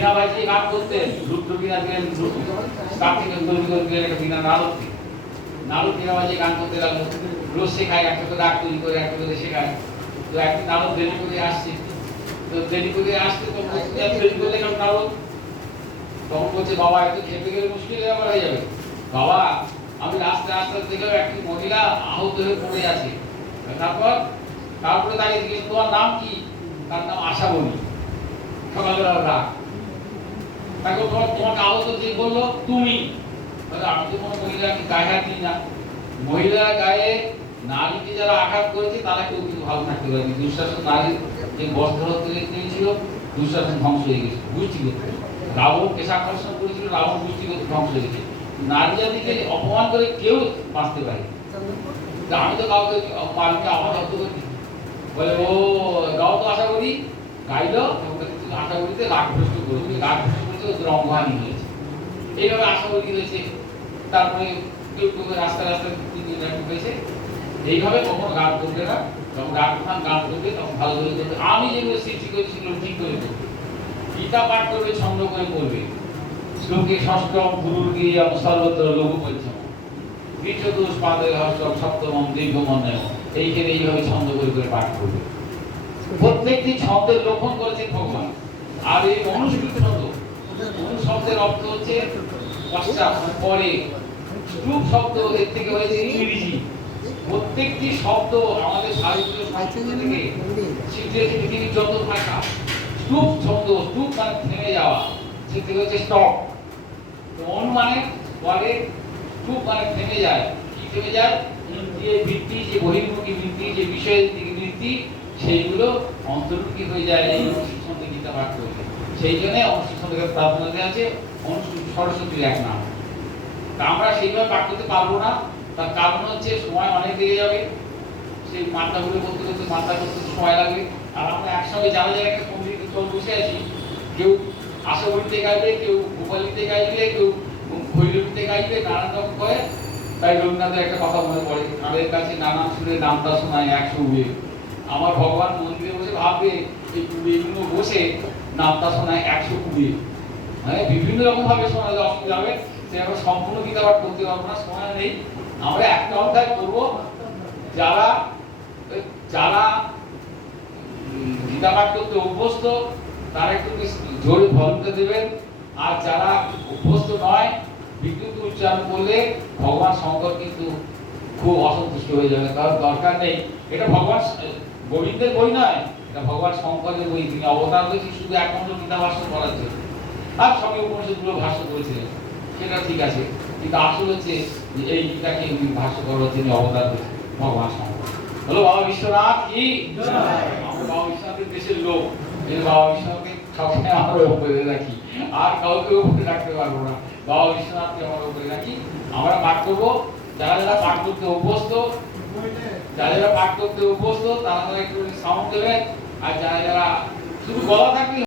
বিনা ভাইকে গান করতে রুদ্র বিনা দিলেন স্টার্টিং এর তৈরি করে দিলেন একটা বিনা নারদ বিনা ভাইকে গান করতে লাগলো। রোজ শেখায়, একটা করে ডাক তৈরি করে একটা করে শেখায়। তো একদিন নারদ দেরি করে আসছে, তো দেরি করে আসতে তো দেরি করলে কারণ নারদ তখন বলছে, বাবা এত খেপে গেলে মুশকিল ব্যাপার হয়ে যাবে। বাবা আমি রাস্তায় আস্তে আস্তে দেখলাম একটি মহিলা আহত হয়ে পড়ে আছে। তারপরে তাকে জিজ্ঞেস, তোমার নাম কি? তার নাম আশাবনী। সকালবেলা রাগ, তাকে তোমাকে আহত যে বললো তুমি, আমি তো কোনো মহিলাকে গায়ে হাত দিই না। মহিলার গায়ে নারীকে যারা আঘাত করেছে তারা কেউ কিন্তু ভালো থাকতে পারেনি। দুঃশাসন নারীর যে বস্ত্র ছিল, দুঃশাসন ধ্বংস হয়ে গেছে। গোষ্ঠীগত রাবণ পেশাকর্ষণ করেছিল, রাবণ গোষ্ঠীগত ধ্বংস হয়ে গেছে। নারী জাতিকে অপমান করে কেউ বাঁচতে পারে। আমি তো কাউকে মালিককে আবার হত করি বলে, ও গাও তো আশা করি গাইলো, আশা করিতে রাগভ্রষ্ট করেছে, রাগভ্রষ্ট করেছে, ওদের অঙ্গহানি হয়েছে। এইভাবে আশা করি হয়েছে। তারপরে কেউ কেউ রাস্তায় রাস্তায় হয়েছে। এইভাবে কখনো গান করবে না, যখন গান করবে তখন ভালো করে করবে। আমি যেগুলো সৃষ্টি করেছি সেগুলো ঠিক করে করবে। গীতা পাঠ করবে, ছন্দ করে করবে। শ্লোকে ষষ্ঠম গুরুর গিরিয়ম সর্বত্র লঘু পঞ্চম বিচতুষ পাদে হর্ষম সপ্তমম দীর্ঘমন্বয়। এইখানে এইভাবে ছন্দ করে করে পাঠ করবে। প্রত্যেকটি ছন্দের লক্ষণ করেছেন ভগবান। আর এই অনুষ্ঠিত ছন্দ, অনু শব্দের অর্থ হচ্ছে পশ্চাৎ, পরে। স্তূপ শব্দ এর থেকে হয়েছে ইংরেজি। প্রত্যেকটি শব্দ আমাদের ভারতীয় সংস্কৃত থেকে শিখিয়েছে পৃথিবীর যত ভাষা। স্তূপ শব্দ, স্তূপ মানে থেমে যাওয়া, সে থেকে হচ্ছে স্টপ। অনু মানে পরে, স্তূপ মানে থেমে যায়। কি থেমে যায়? যে বৃত্তি, যে বহির্মুখী বৃত্তি, যে বিষয়ের দিকে বৃত্তি, সেইগুলো অন্তর্মুখী হয়ে যায় এই অনুশীলন গীতা পাঠ করবে। সেই জন্য অনুশীলনকে প্রার্থনা দেওয়া আছে সরস্বতীর এক নাম। তা আমরা সেইভাবে পাঠ করতে পারবো না, তার কারণ হচ্ছে সময় অনেক লেগে যাবে। সেই মাত্রাগুলো করতে করতে মাত্রা করতে সময় লাগবে। আর আমরা একসঙ্গে যারা যারা একটা মন্দিরে বসে আছি, কেউ আশাবরীতে গাইবে, কেউ গোপালীতে গাইবে, কেউ ভৈরবীতে গাইবে, নানান রকম করে। তাই রবীন্দ্রনাথের একটা কথা মনে পড়ে, তাদের কাছে নানান সুরে নামতা শোনায় একশো উড়ে। আমার ভগবান মন্দিরে বসে ভাববে এই কুড়িগুলো বসে নামতা শোনায় একশো কুড়ি। মানে বিভিন্ন রকম ভাবে শোনালে অসুবিধা হবে। সে আমরা সম্পূর্ণ গীতা পাঠ করতে পারবো না, সময় নেই। আমরা একটা অধ্যায় করবো। যারা যারা গীতা পাঠ করতে অভ্যস্ত তারা একটু জোরে ভলটা দেবেন। আর যারা অভ্যস্ত নয়, বিদ্যুৎ উচ্চারণ করলে ভগবান শঙ্কর কিন্তু খুব অসন্তুষ্ট হয়ে যাবে। তার দরকার নেই। এটা ভগবান গোবিন্দের বই নয়, এটা ভগবান শঙ্করের বই। তিনি অবতার হয়েছে শুধু একমাত্র গীতা ভাষ্য করার জন্য। আর সঙ্গে উপনিষদগুলো ভাষ্য করেছিলেন, সেটা ঠিক আছে। কিন্তু আসল হচ্ছে এই গীতাকে ভাষ্য করার তিনি অবতার হয়েছে ভগবান শঙ্কর। হলো বাবা বিশ্বনাথ কি? আমরা বাবা বিশ্বনাথের দেশের লোক। এই বাবা বিশ্বনাথকে সবসময় আমরা উপরে রাখি, আর কাউকে উপরে রাখতে পারবো না। বাবা বিশ্বনাথকে আমরা উপরে রাখি। আমরা পাঠ করবো। যারা যারা পাঠ করতে অভ্যস্ত, তারা একটু সাউন্ড দেবেন। আর যারা যারা শুধু গলা থাকলে